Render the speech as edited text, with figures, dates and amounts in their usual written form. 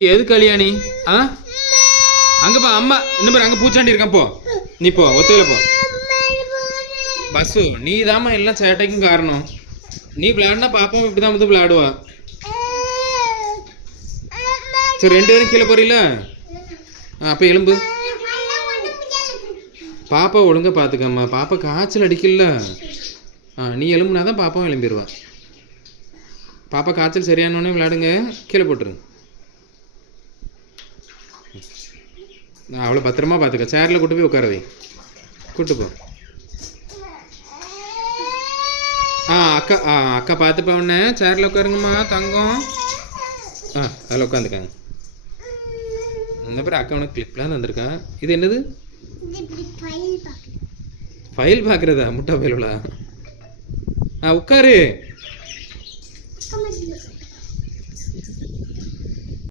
எது கல்யாணி? ஆ அங்கே போ அம்மா இன்னும் பேர் அங்கே பூச்சாண்டி இருக்கான். போ நீ போ ஒத்தையில போ. பஸ்ஸு நீ தாம்மா எல்லாம் சேட்டைக்கும் காரணம். நீ விளையாடினா பாப்பாவும் இப்படி தான் வந்து விளையாடுவா. சரி 2 பேரும் கீழே போறீல? அப்போ எலும்பு. பாப்பா ஒழுங்கா பார்த்துக்கம்மா. பாப்பா காய்ச்சல் அடிக்கல. நீ எலும்புனா தான் பாப்பாவும் எலும்பிடுவா. பாப்பா காய்ச்சல் சரியானோடனே விளையாடுங்க. கீழே போட்டுருங்க. அவ்வளோ பத்திரமா பார்த்துக்க. சேரில் கூட்டு போய் உட்கார வை. கூட்டு போ. அக்கா அக்கா பார்த்துப்பா. உடனே சேரில் உட்காருங்கம்மா தங்கம். அதில் உட்காந்துக்காங்க. இந்த பேர் அக்கா உனக்கு கிளிப்லாம் தந்திருக்கான். இது என்னது? ஃபைல் பார்க்குறதா? முட்டை ஃபைலா? உட்காரு.